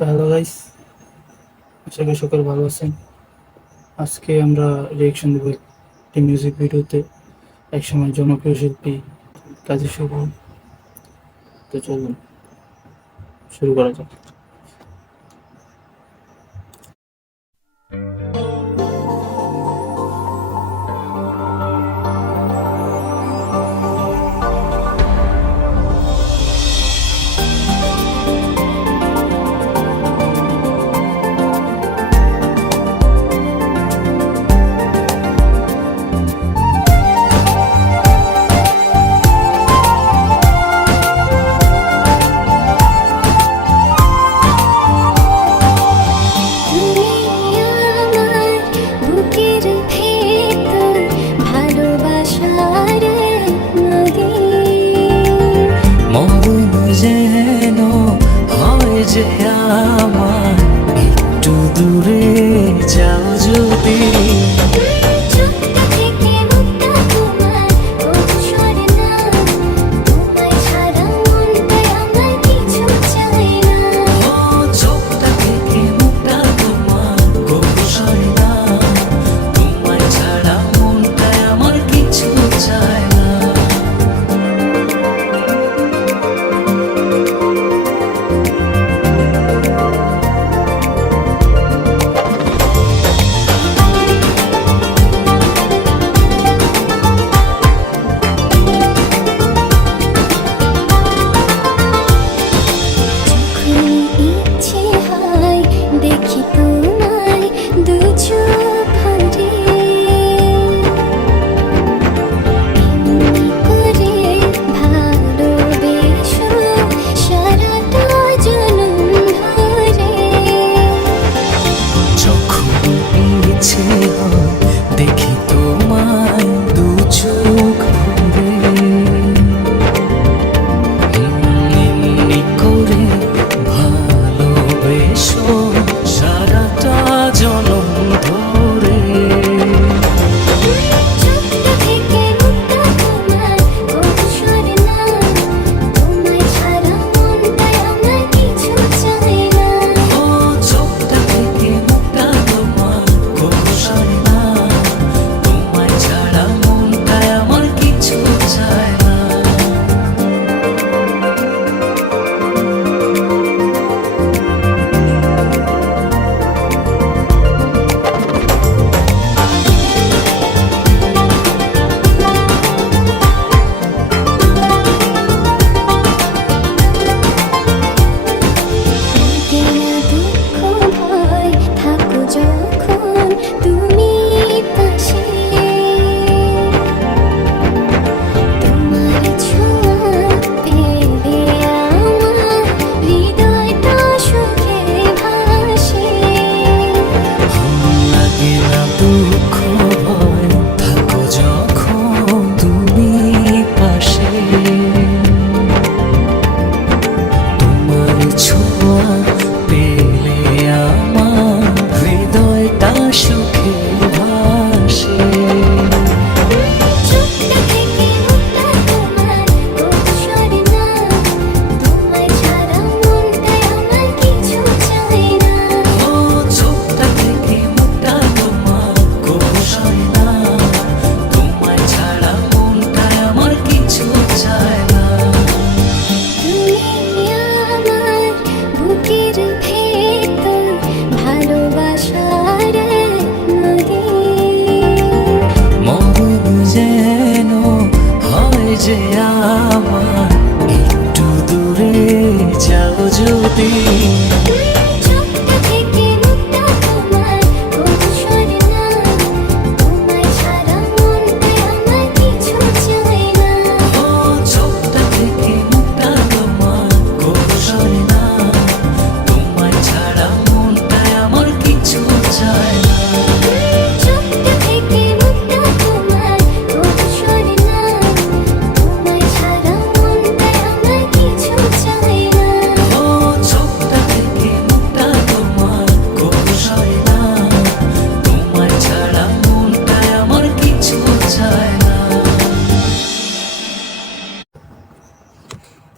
তো hello guys, আশা করি সকলে ভালো আছেন। আজকে আমরা রিয়েকশন দেব একটি মিউজিক ভিডিওতে, একসময় জনপ্রিয় শিল্পী কাজী শুভ। তো চলুন শুরু করা যাক। যে আমার একটু দূরে যাও যদি দেখি তোমায় দু চোখ ভরে এমনি করে ভালোবেসো সারাটা জনম ধরে। যে আমার একটু দূরে যাও যদি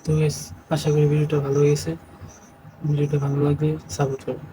তো গাইস, আশা করি ভিডিওটা ভালো লেগেছে। ভিডিওটা ভালো লাগলে সাপোর্ট করবেন।